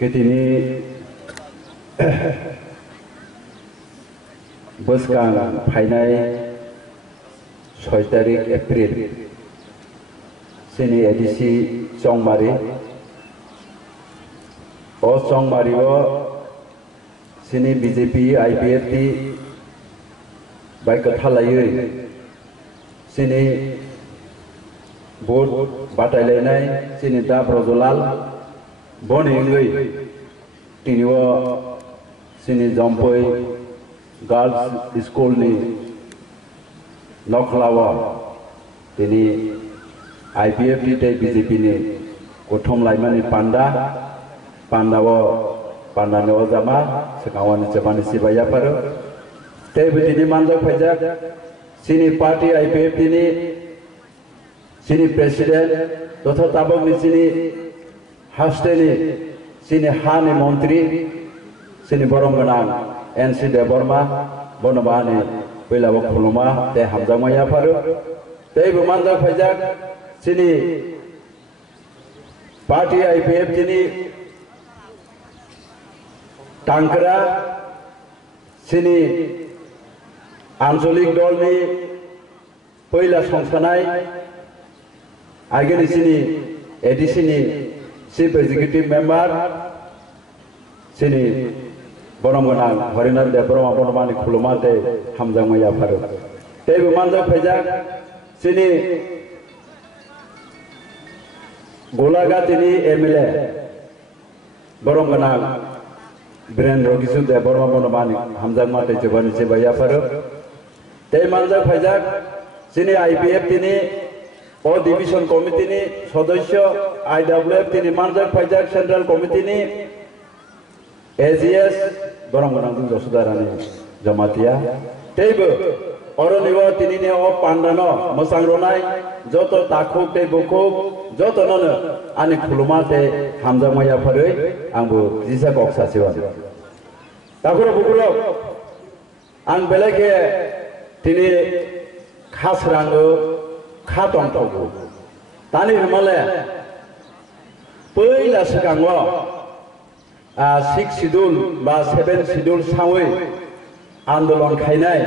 Ketini Buskang Painai 6 tarik April Sini edisi Songmari O Songmari o Sini BJP IPFT Baik Kethalayui Sini Vote Batailainai Sini Da Prozolal Boni Ngui Tiniwa Sini Jompoi Girls School ni Noklawa Tini IPFT te BJP ni Kothom Laimani Pandawa Pandane Ozama Sekawan Jepani Sibaya Paru Te Tini Manjak Pajak Sini Party IPFT ni Sini President Dr. Tabok ni Sini Hasteni Sini Hani Montri Sini Borongganang NC Deborma Bonobani Wilawa Kuluma Te Hamzamaya Paru Te Bumanda Pajak Sini Party IPF Sini Tankara Sini Anjolik Dolni Poila Songsanai Ageni Sini Edisini Chief Executive Member Sini Borongganang Harinar Deborma Bonobani Kuluma Te Hamzamaya Paru Te Bumanda Pajak Sini Golaga Tini MLA Borongganang Biren Rogisu Deborma Bonobani Hamzamaya Te Jebani Sibaya Paru Te Manja Pajak Sini IPF Tini O Division Committee ni Sodosyo IWF Tini Manja Pajak Central Committee ni AGS Borongganang Josudarani Jamatia Teibo Oroniwa Tini ni O Pandano Mosangronai Joto Takhuk Te Bukuk Joto Nono Ani Kuluma Te Hamzamaya Paru Angbu Jisa Koksa Siwan Takuro Bukuro Ang Beleke Tini Khasrango Khatong Togu Tani Himalaya Poila Sikangwa 6 schedule ba 7 schedule Sawi Andolon Khainai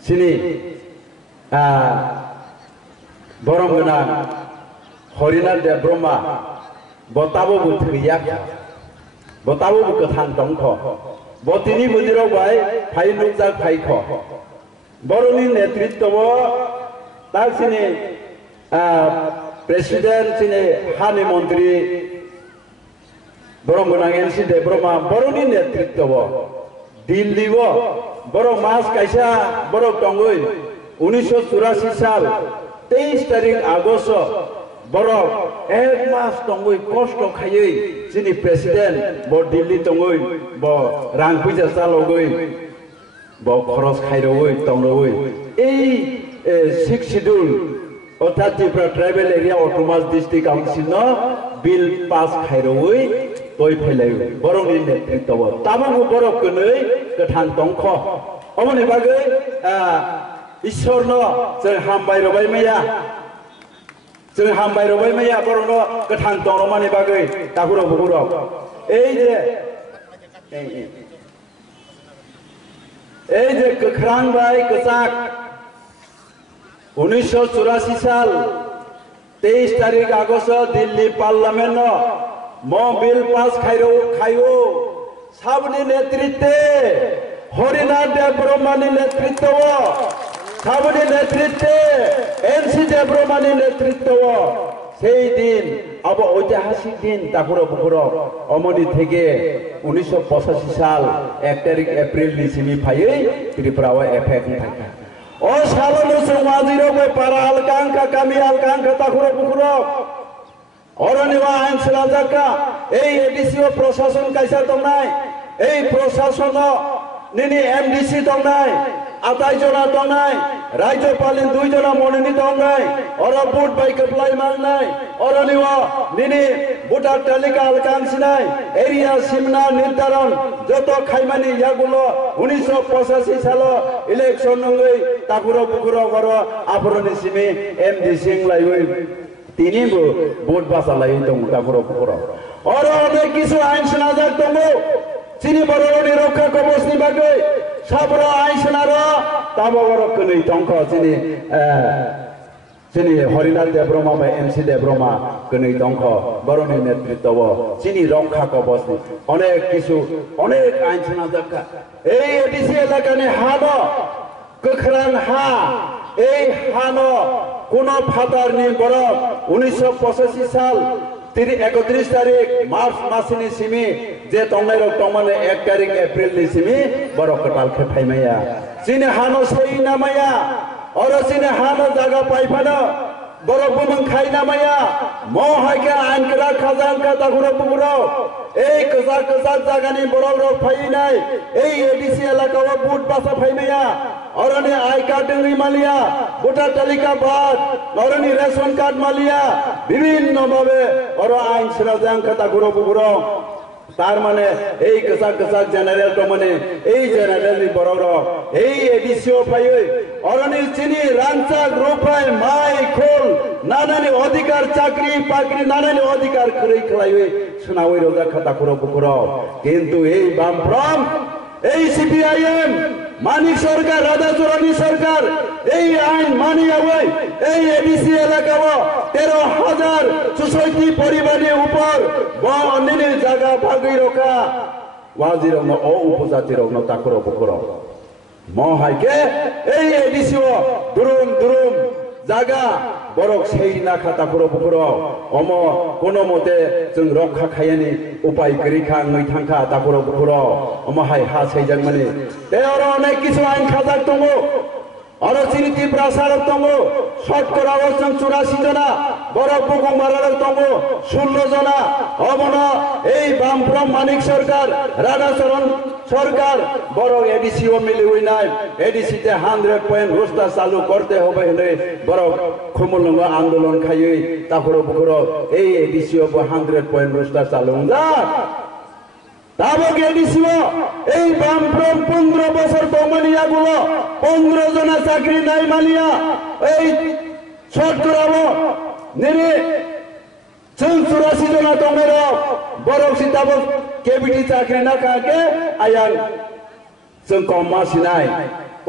Sini Borongganang Horinar Debroma Botabo Butriyak Botabo Bukathan Tongkho Botini Budiro Bai Phai Nukjak Phaikho Boroni Netritwa Tak Sini President Sini Hani Montri Borongganang NC Debroma Boroni Netritwa Dilli wo Borok Mas Kaisa Borok Tongoi 1984 সাল 23 তারিখ August Borok এক মাস Tongoi কষ্ট খাইই Sini President Bo Dilli Tongoi Bo Rang Puja Salogoi Bo Khoros Khairoi Tongoi এই 6 schedule অর্থাৎ Tripura tribal area autonomous district council bill pass খাইরoi Toy Pelay, Borongin Netritwa, Tamangu Borok Kunui, Katan Tongkho, Omani Bagay, Isorno, Sir Hambai Robai Maya, Sir Hambai Robai Maya, Borono, Katan Tongomani Bagay, Takuro Buro, Age Krang Bai, Kazak, 1984 সাল 23 তারিখ August Delhi parliament Mobil pas Khayo Sabni Netritte Horinar Debromani Netritwa Sabni Netritte NC Debromani Netritwa Sei din Abo ঐতিহাসিক দিন Takuro Bukuro Omoni Theke 1985 সাল 1 তারিখ April নিসিমি ফাইয়ে ত্রিপুরাও effect থাকা ও সালনো সমাজিরো পারা আলকাঙ্কা কামি আলকাঙ্কা Takuro Bukuro Oraniwa Ain Silajaka, ADCO Procession Kaisa Tongnai, Procession Nini MDC Tongnai, Ataijona Tongnai, Rajo Palin Duijona Monini Tongnai, Ora Boot by Kaplai Malnai, Oraniwa Nini Buta Talika Alkansinai, Area Simna Niltaron, Joto Kaimani Yagulo, 1985 Salo, Election Takuro Bukuro Goro, Apuronisimi, MDC Lai তিনিবো vote বাঁচালাই দङ তারপরে আরো অনেক কিছু আইন শোনা যাক দङ চিনি বরনি রক্ষা কবচনি বাগৈ সাবর আইন শোনার তাবো বড় কनै দङ চিনি চিনি হরিনাথ দেব্রমা বা এমসি দেব্রমা কनै দङ বরনি নেতৃত্ব চিনি রক্ষা কবচনি অনেক কিছু অনেক আইন শোনা যাক এই এডিসি এলাকানি হাদ গোখ্রাং হা এই হান কোন ফাতারনি বরং 1985 সাল 31 তারিখ মার্চ মাসनि सिमी जे तंनाय रक तंमाने 1 तारिख एप्रिल नि सिमी बरक कटाल खे फाइमाया सिने हानो सही नामाया और सिने हानो जागा पाइफानो बरक बुमन खाइ नामाया म हाके आनकरा खाजान का दाखुरा बुगुरो এই কজা কজা জাগানি বড় বড় ফাইনাই এই এডিসি এলাকাও বুট বাসা ফাইমায়া অরনি আই কার্ড ডেঙ্গি মালিয়া ভোটার তালিকা বাদ অরনি রেশন কার্ড মালিয়া বিভিন্ন ভাবে অর আইন সিরাজাং কথা গুরো বুগুরো তার মানে এই কজা কজা জেনারেল তো মানে এই জেনারেল নি বড় বড় এই এডিসিও ফাইই অরনি চিনি রাঞ্চা গ্রুপাই মাই খোল নানানি অধিকার চাকরি পাকরি নানানি অধিকার খরই খলাইই শোনাওই রোজা খাতা করো বুকুরো কিন্তু এই বামফ্রম এই সিপিআইএম মানিক সরকার রাধাচরণী সরকার এই আইন মানিয়া ওই এই এডিসি এলাকাও 13,064 পরিবারের উপর বনের জায়গা ভাগই রকা ওয়াজির ও উপজাতির তাকরো বুকুরো মহাইকে এই এডিসিও দুরুম দুরুম জায়গা বরক সেই না খাতা পুরো পুকুরো অম কোনো মতে जों রক্ষা খাইনি উপায় গরিখা নই থাঙ্কা তা পুরো পুকুরো অমহাই হা সেইজাং মানে তের অনেক কিছু আইন খাজাক দङ আরো চিনি তীব্র সারক দङ শতকরা 84 জনা বরক বুকুং মারারক দङ 16 জনা অমন এই বামফ্রম মানিক সরকার রাধাচরণ সরকার বরক এডিসিও মিলি হই নাই এডিসিতে 100% রোস্টার চালু করতে হবে হলে বরক খুমুলঙ্গ আন্দোলন খাইই তারপরে বুকুরো এই এডিসিও 100% রোস্টার চালু যা তাবক এডিসিও এই বামফ্রম 15 বছর দমানিয়া গুলো 15 জনা চাকরি নাই মালিয়া এই শতকরা নেরে 84 জনা দমের বরক সিতাবক কেবিটি চাকরি না কাকে আয়াল जों कम मासिनाय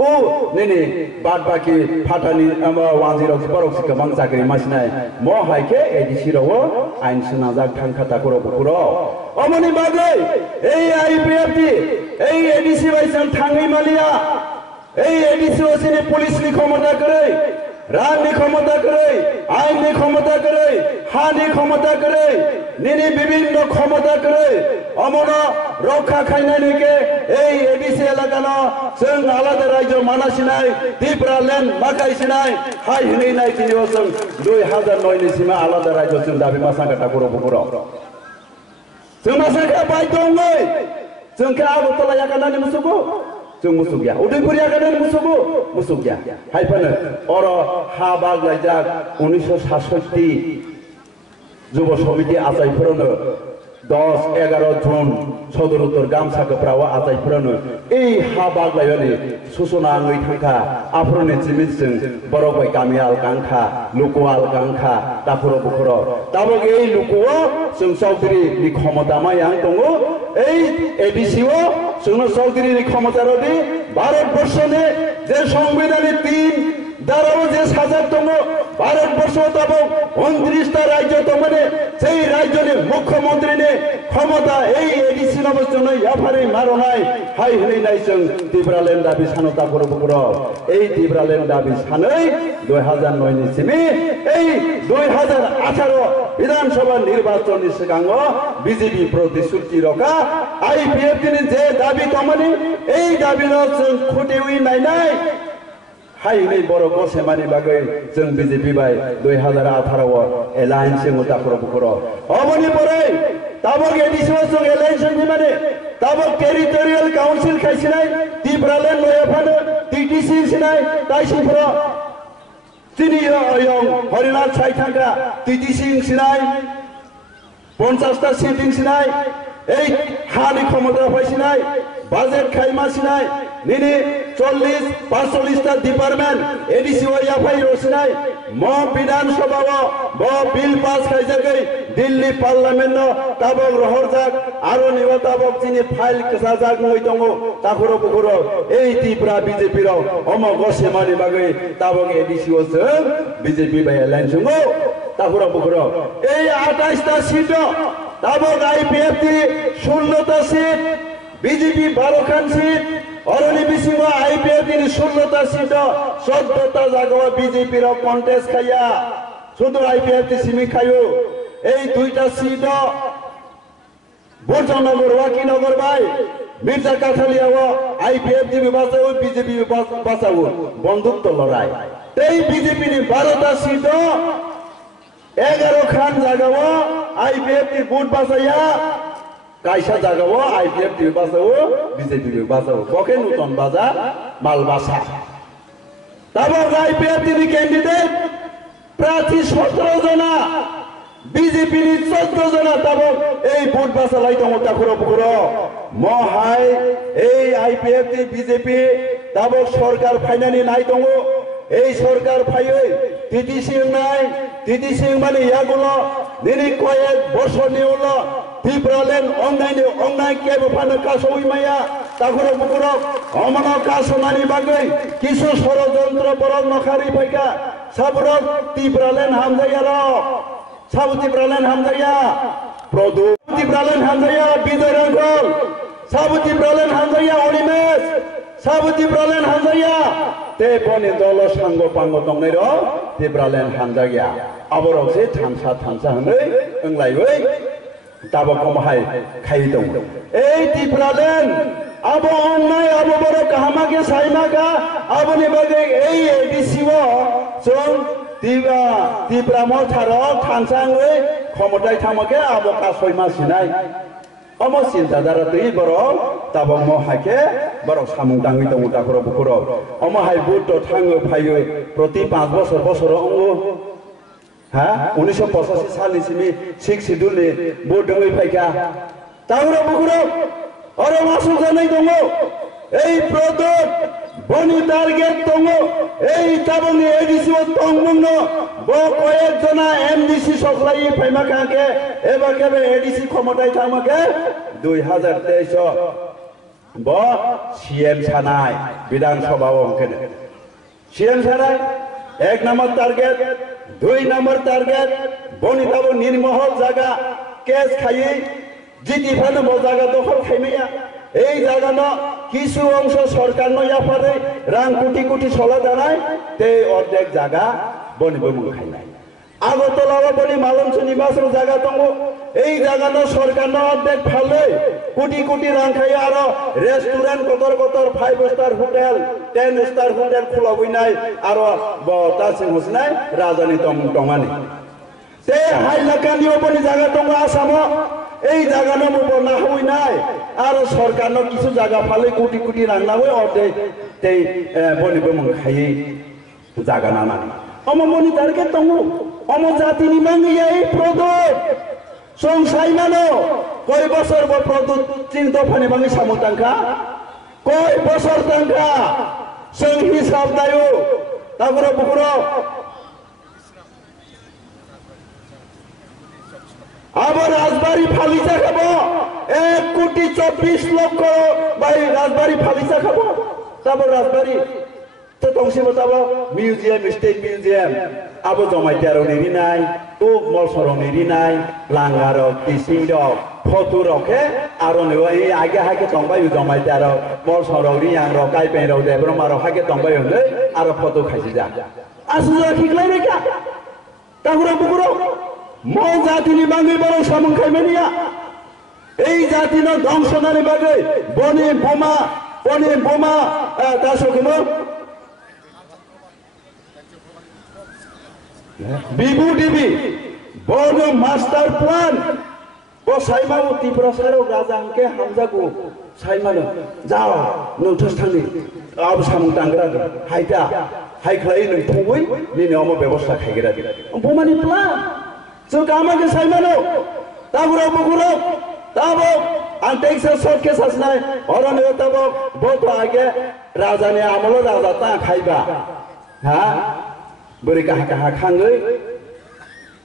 ओ नेने बाद बाकी फाटानि वाजिराव बरक गोबां चाकरि मासिनाय म हायके एडिसि राव आइन सुनाजाक थांखाता करब पुरो अमनि बागै এই आईपीएफटी এই एडिसि बायसां थाङै मालिया এই एडिसि ओसिनि पुलिसनि क्षमता करै राजनि क्षमता करै आइननि क्षमता करै हानि क्षमता करै निनि विभिन्न क्षमता करै अमन रक्षा खायनायनिके এই एडिसि एलाकानो जों आलादा राज्य मानासिनाय त्रिपुरालेण्ड माखायसिनाय हाय हिनैनाय दिनियाव जों 2009 नि सिमा आलादा राज्य जों दाबि मासांगाटा करब पुरो जों मासांगा बाय दङै जोंखा आगरतला याकानानि मुसुगु जों मुसुग गया उदयपुर याकानानि मुसुगु मुसुग गया हायफानो अर हा बाग लायजाक 1967 যুব সমিতি আচাইফোরানো 10-11 জুন সদরুত্তর গামসাকপ্রাও আচাইফোরানো এই হা বাগলায়নি সুসনা আङै थांखा आफ्रोनि जिमिजों बरबाय गामियाल गांखा लुकुआल गांखा दाफुर बुखुर दाबक এই लुकुओ जों चौधुरीनि क्षमता मायां दङ এই एडिसिओ जों चौधुरीनि क्षमता रदि भारतबर्षनि जे संविधाननि 3 दाराव जे साजा दङ भारतबर्ष दाबक 29টা রাজ্য দমনে সেই রাজ্যनि मुख्यमंत्रीनि क्षमता এই एडिसि नबजनै याफारि मारनाय हाय हनैनाय जों त्रिपुरालेण्ड दाबि सानता करबुर এই त्रिपुरालेण्ड दाबि सानै 2009 नि सिमी এই 2018 বিধানসভা নির্বাচনের সিগাङो বিজেপি प्रतिश्रुति रका आईपीएफनि जे दाबि दमनि এই दाबिनो जों खुटेवि नायनाय हाय नै बर गसेमानि बागै जों बिजेपि बाय 2018 एलायन्स जों दाखुर अमनि परै ताबक एडिसिओ जों एलायन्स नि माने ताबक टेरिटोरियल काउन्सिल खायसिनाय त्रिपुरालेण्ड नयाफानो टीटीसी सिनाय ताइसिफोरा तिनि अयं हरिनाथ साइथांगा टीटीसी सिनाय 50টা সিটিং सिनाय এই हानि क्षमता फायसिनाय बाजेट खायमा सिनाय নিনি 40-45টা ডিপার্টমেন্ট এডিসি ওয়াফাই রসিনাই ম বিধানসভা ব বিল পাস খাইজাগৈ দিল্লি পার্লামেন্ট তাবক রহরজাক আরো নিব তাবক চিনি ফাইল কেসাজাক মই দङ তাখুর বুকুর এই ত্রিপুরা বিজেপি র অম গসেমানি বাগৈ তাবক এডিসি ওস বিজেপি বাই লাইন সঙ্গ তাখুর বুকুর এই 28টা সিট তাবক আইপিএফটি 16টা সিট বিজেপি 12খান সিট অরনি বিসিম আইপিএফটি 16টা সিট 14টা জায়গা বিজেপি র কন্টেস্ট খাইয়া শুধু আইপিএফটি সিমি খাইও এই 2টা সিট বর্জনগর ওয়াকিনগর ভাই মির্জা কাঠালিয়া আইপিএফটি বাঁচাও বিজেপি বাঁচাও বন্ধুত্ব লড়াই এই বিজেপি 12টা সিট 11খান জায়গা আইপিএফটি বুট বাঁচাইয়া কাইসা জাগাও আইপিএফটি বাঁচাও বিজেপি বাঁচাও বকে নতুন বাজার মালবাসা তারপর আইপিএফটি ক্যান্ডিডেট প্রার্থী 17 জনা বিজেপি 14 জনা তারপর এই ভোট বাঁচালাই তোমার করো করো মহাই এই আইপিএফটি বিজেপি তারপর সরকার ফাইনানি নাই দङ এই সরকার ফাইয়ে তিতি সিং নাই তিতি সিং মানে ইয়াগুলো দিনে কয়েক বছর নিউল ত্রিপুরালেন অনলাইন কেবো ফানো কাসই মাইয়া তাখুর বুকুর অমন কাসমানি বাগৈ কিছু ষড়যন্ত্র বরং নখারি ফাইকা সাবরক ত্রিপুরালেন হামজাইয়া সাবু ত্রিপুরালেন হামজাইয়া প্রদু ত্রিপুরালেন হামজাইয়া বিজয় রঙ্গল সাবু ত্রিপুরালেন হামজাইয়া অনিমেশ সাবু ত্রিপুরালেন হামজাইয়া তে বনি দল সাঙ্গ পাঙ্গ দংনাই র ত্রিপুরালেন হামজাইয়া আবরকसे थामसा हनै ओंलायबै दाबकमहाय खाइ दङ এই ত্রিপুরালেন আবো অন্যায় আবো বড় কাহামাকে সাইমাকা আবনি বাগে এই এডিসিও जों ত্রিপুরা মথার थानसाङै ক্ষমতায় থামকে আবো কাসয় মাসিনাই অম চিন্তাধারা তুই বড় তাবক মহাকে বড় সামুং দাঙি দङ তাখর বুকুর অমহাই বুট থাङो ফাইयो প্রতি 5 বছর অঙ্গ হ্যাঁ 1985 সালে সিমি 6 শিডিউলে ভোট দङै ফাইকা তাউরা বুকুর অরে মাসু জানাই দङ এই প্রদত বনি টার্গেট দङ এই তাবনি এডিসি তংমুন ব কয়েক জনা এমডিসি সকলাই ফাইমাকাকে এবাকে এডিসি ক্ষমতায় থামাকে 2023 ব সিএম সানাই বিধানসভা অঙ্কেনে সিএম সানাই 1 নম্বর টার্গেট 2 নম্বর টার্গেট বনিতাব নির্মহল জায়গা কেস খাইয়ে জিতি ফানো জায়গা দখল খাইমেয়া এই জায়গা ন কিছু অংশ সরকার নয়াফারে রাং কোটি কোটি সলা জানায় তে অর্ধেক জায়গা বনিব মুখ খাইনাই আগরতলা বলি মালঞ্চনি বাসর জায়গা দङ এই জায়গা ন সরকার ন অর্ধেক ফালে কোটি কোটি রাং খাই আর রেস্টুরেন্ট কতর 5 স্টার হোটেল 10 স্টার হোটেল খোলাবইনাই আর তাসিং হসনাই রাজধানী টঙানি তে হাইলাকানি বলি জায়গা দङ আসাম এই জায়গা ন মব না হই নাই আর সরকার ন কিছু জায়গা ফালে কোটি কোটি রাং না হই অর্ধেক তে বনিব মুখ খাই জায়গা না নানি অম মনি টার্গেট দङ অম জাতিনি মাঙ্গিয়া এই প্রদত সংসাই মানো কয় বছর প্রদত 3 দফানি মাঙ্গি সামুতাঙ্কা কয় বছর তাঙ্কা जों हिसाब नायो তারপরে বুকুর আবার রাজবাড়ি ফালিচা খাবো 1,24,00,000 ভাই রাজবাড়ি ফালিচা খাবো তারপর রাজবাড়ি তো তংসি বতাবো মিউজিয়াম স্টেট মিউজিয়াম আবো জমাইতে আর নেরি নাই ও মলসর নেরি নাই লাঙ্গার টিসিং রক ফটো রকে আর এই আগে হাগে তংবাই জমাইতে আর মলসর রিয়াং রক কাইপেন রক দেব্র মার হাগে তংবাই হলে আর ফটো খাইছি যা আসু যা ঠিকলাই রেখা তারপরে বুকুর ম জাতিনি বাঙ্গি বড় সামন খাইমেনিয়া এই জাতির ধ্বংসনানি বাগে বনে বোমা তাসকুম বিভু টিভি বড় মাস্টার প্ল্যান ও সাইমানো ত্রিপুরা সারো রাজাকে হামজাগো সাইমানো যাও নৌथस थांनि आब सामु तांग्रा हाइटा हाइख्लाय नों थंगै निने अम व्यवस्था खायग्रा बोमानि प्लान जों गामागे साइमानो ताबुरा बुगुरो ताबो आं टेक्सास शर्ट के सासनाय अरने तबो बहुत आगे राजा ने आमलो राजा ता खाइबा हा बोरै काहा काहा खाङै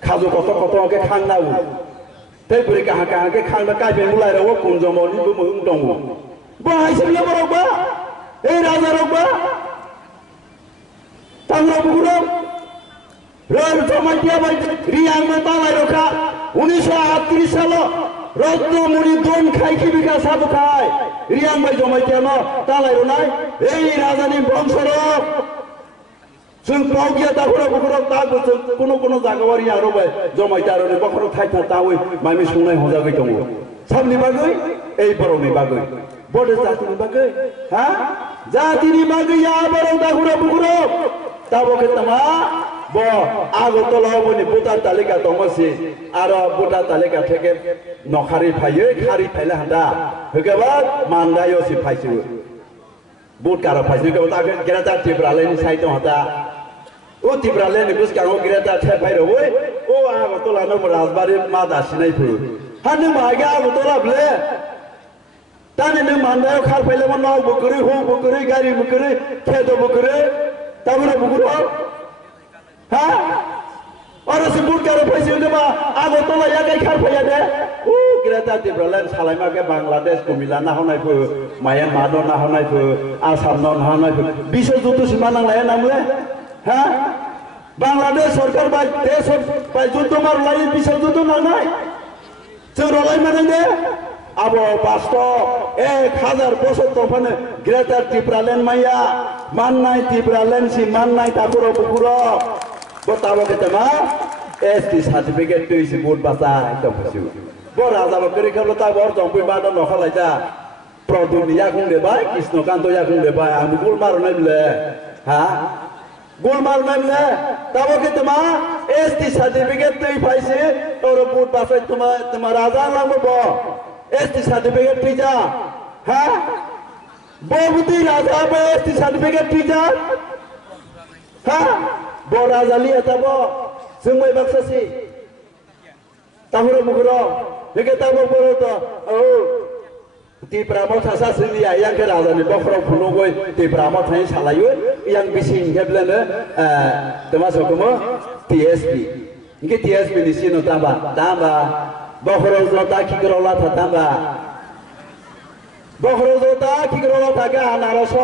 खाजु कत कत के खांनाउ तै बोरै काहा काहा के खांना काइबे मुलाय राव कुंजमनि बो मुं दङ बाहायसिबले बरबा ए राजा रबा तांग्रा बुगुरो रर जमाइया बाय रियां में तालाय रखा 1938 साल रत्नमुनि दोन खाइखि बिगा साबु खाय रियां बाय जमाइया म तालाय रनाय ए राजानि बंशरक जों पावगिया दाखुरा बुगुरो तागो कोनो कोनो जागावारि आरोबाय जमाइदारनि बखरो थाइथा तावै मामि संनाय हजागै दङ साबनि बागै ए बरनि बागै बडे जातिनि बागै हा जातिनि बागै या बरं दाखुरा बुगुरो ताबोके तमा ब आगरतला बनि भोटार तालिका दङसि आरो भोटार तालिका थेके नखारि फायो खारि फायला हान्दा होगाबा मान्दायसि फायसु बुट कार फायसु गबा ताके गेराता तिब्रालेनि साइड हता ओ तिब्रालेनि गुसगाङाव गेराता थे फायरबै ओ आगरतला न राजबारि मा दासिनाय फु हानो मागा आगरतला ब्ले ताने न मान्दायाव खार फायलामन नाव बकरै हो बकरै गारि बकरै खेदो बकरै ताबुरा बुगुरो हा और से बुट कर पैसे देबा आगो तला या गाय खार फैया दे ओ ग्रेटा तिब्रालेन सालायमा के बांग्लादेश को मिलाना होनाय फो म्यांमार न ना होनाय फो आसाम न ना होनाय फो बिसो जुतु सीमा नांलाय नामले हा बांग्लादेश सरकार बाय देश बाय जुतु मार लाई बिसो जुतु नांनाय जों रलाय माने दे आबो पास्तो 1000 बছর तफाने ग्रेटा तिब्रालेन माया माननाय तिब्रालेन सि माननाय ताबुरो बुगुरो बताबो के तमा एसटी सर्टिफिकेट तुइसि बुट बासा एकदम फसु बो राजा बकरी खबल ता बर जंपि बादा नखलायजा प्रदुनिया खुंदे बाय कृष्णकान्त या खुंदे बाय आं गुल मारनाय बिले हा गुल मारनाय बिले ताबो के तमा एसटी सर्टिफिकेट तुइ फाइसे तोर बुट बासा तमा राजा लामो बो एसटी सर्टिफिकेट तुइजा हा बोबुती राजा बे एसटी सर्टिफिकेट तुइजा हा बरा जाली एताबो जोंमै बाक्सासि ताहुरो मुगुरो लेके ताबो बरो तो औ तिप्रामो थासा जोंनि आयाखै राजानि बखराव फुनगय तिप्रामो थाय सालायो यां बिसिं हेबलेनो तमा सगमो टीएसपी इनके टीएसपी नि सिनो ताबा ताबा बखराव जता खिगरला थाताबा बखराव जता खिगरला थागा आनारस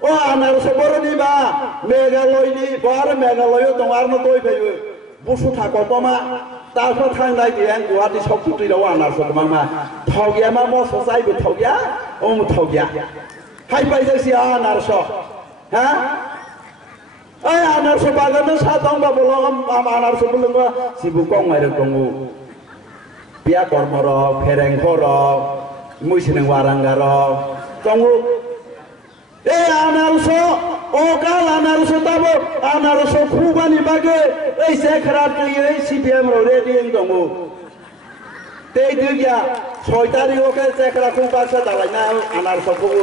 ओ आनारस बरनि बा मेघालयनि बार मेघालय दं आरो दय फैयो बुसु थाकपमा ताफो थांनाय गैया गुवाहाटी सबकुटिराव आनारस मामा थावगिया मा म ससाइबो थावगिया ओम थावगिया हाय पाइजासि आनारस हा ओइ आनारस बागान सा दं बाबलो आनारस बुलंगा सिबु कं माइर दंगु पिया कर्मर फेरेंखर मुइसिनं वारांगार दंगु ए आनारस ओकाल आनारस ताबो आनारस खुबानि बागे ए सेखरा तुयै सीपीएम रो रेडी दंगु ते दुगिया 6 तारिख के सेखरा खुबासा दालायना आनारस खुबु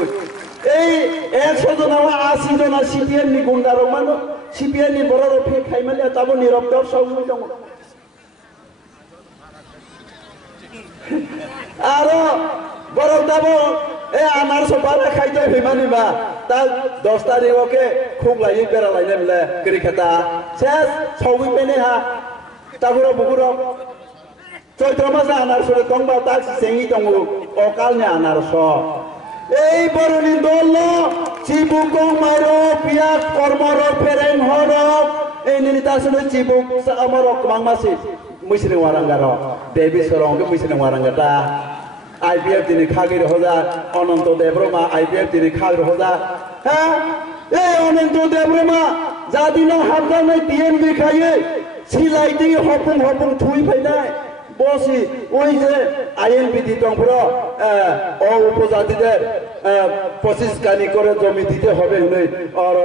ए 100 जनाव 80 जना सीपीएम नि गुंडारो मानो सीपीएम नि बररो फेखाय माने ताबो निरबदर सावु दंगु आरो बरं दाबो ए आनारस बारा खाइदो फैमानिबा ता 10 तारिख के खुब लायै बेरा लायना बिले गरिखाता सेस सावि पेने हा ताबुरो बुगुरो चैत्र मास आनारस दंबा ता सेंगि दंगु अकालनि आनारस এই বরনি দল চিবুক মারো পিয়া কর্মর ফেরেন হরক এই নিতাসনে চিবুক আমার মাংমাসি মুসিনে ওয়ারাঙ্গার দেবী সরঙ্গে মুসিনে ওয়ারাঙ্গাটা आईपीएफ दिनै खागिर हजा अनंत देब्रमा आईपीएफ दिनै खागिर हजा हा ए अनंत देब्रमा जादिनो हाबगानै टीएनबी खायै सिलाइदि हपुं हपुं थुइ फैनाय बसि ओइ जे आईएनबी दंफोर अ उपजातिদের 25 কানি করে জমি দিতে হবে হই আর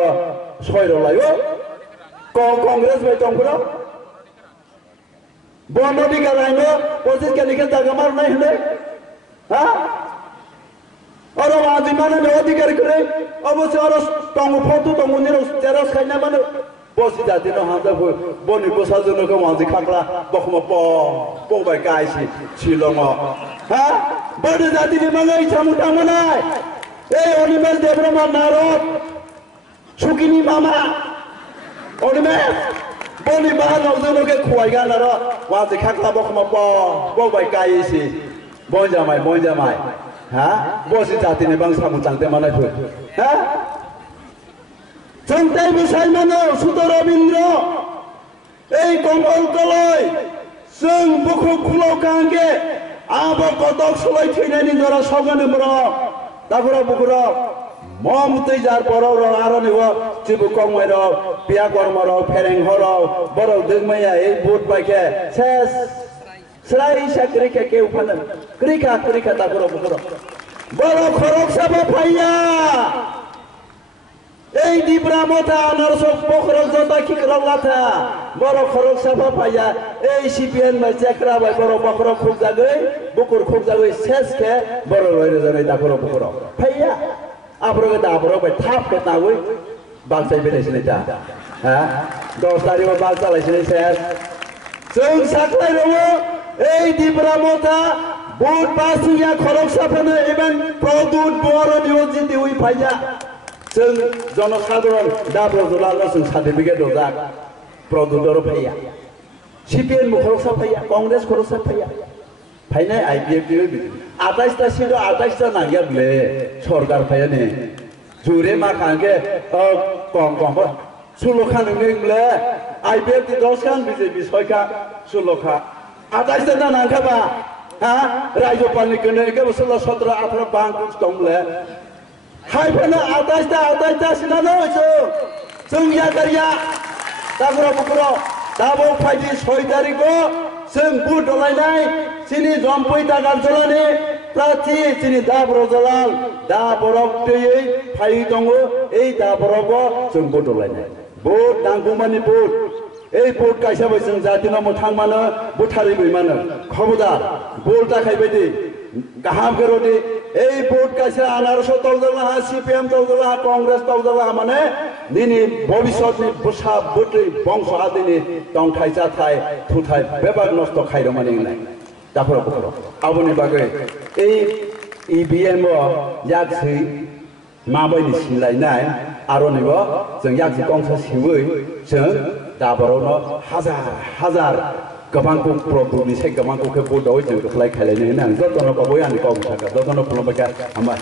ছয় রলায়ো কংগ্রেস ভাই দংফোর বনদিকা লাইনো 25 কানি কে জায়গা মার নাই হই हाँ और आज माने अधिकार करे अवश्य और टंग फोटो टंग निरो तेरस खाइना माने bos jadi no handa bu boni bosa jono ko manji khakla bokmo po bai kai si chilongo ha bodi jadi ni mangai chamutang manai Oliver Debroma Narod Sukini Mama Oliver Boni Bahan Ozono ke Kuaiga Narod Wazi Kakla Bokma Po Bai Kai si Bonjamai ha Bosi Jati ni Bang Samu Changte Manai Phu ha Changte Bisai Mano Sudarabindra Ei Kombol Koloi Sung Buku Kulo Kange Abo Kodok Sulai Thinani Jara Sogane Bro Takura bukura, mom tu jar porau ro aro ni wo cibu kong mai ro, pia korma ro, fereng horo, borau deng maya boot baike, ses, serai sakri ke upana, krika takura bukura, borau khorok sama paya, di Bramota narsok pokhorok jota kikrong lata, borau khorok sama paya, CPN macakra bai borau pokhorok khuk jagai, bukur khuk jagai ses ke, borau loi jare takura bukura, paya. Apro ke tapro ke thap ke tahu, bangsa ini sini dah, dos hari bangsa sini ses, seng saklai romo, di Bramota, boot pasu ya khorok sapana even produt boron yoji diui paya, seng jono sadoran dabro dolalo seng certificate dozak, produt doro paya, CPN khorok sapaya, Kongres khorok sapaya. Paine IPF diu, atas sih do atas nangya beli, sorgar paya nih, jure makan ke, kong sulukan ini beli, IPF di doskan bisa soika suluka, atas nangka ba, rajo panik kene ke besulah 17-18 bangkus dong beli, hai pena atas sih nana itu, sungya karya, takuro, dabo pagi soitari ko. Seng bud dolai sini jompoi tagar jolane prati sini dabro jolal daborok tei pai tongo daborok seng bud dolai bud tangkumani bud bud kaisa bai seng jati no mothang mana buthari bai mana khobodar bud ta khai bedi gaham gerodi bud kaisa anaroso tawdala CPM tawdala Kongres tawdala mane nini bobishot ni busha butri bongso adini tong khaisa thai thuthai bebag nosto khairo mane nai tapro pokro aboni bagai EVM yak sei mabai ni silai nai aroni bo jeng yak kongsa siwei jeng dabaro no hazar gabangku produk ni se gabangku ke bodoi jeng khlai khalai ni nang jotono baboyan ni kong thaka jotono pulomaka ama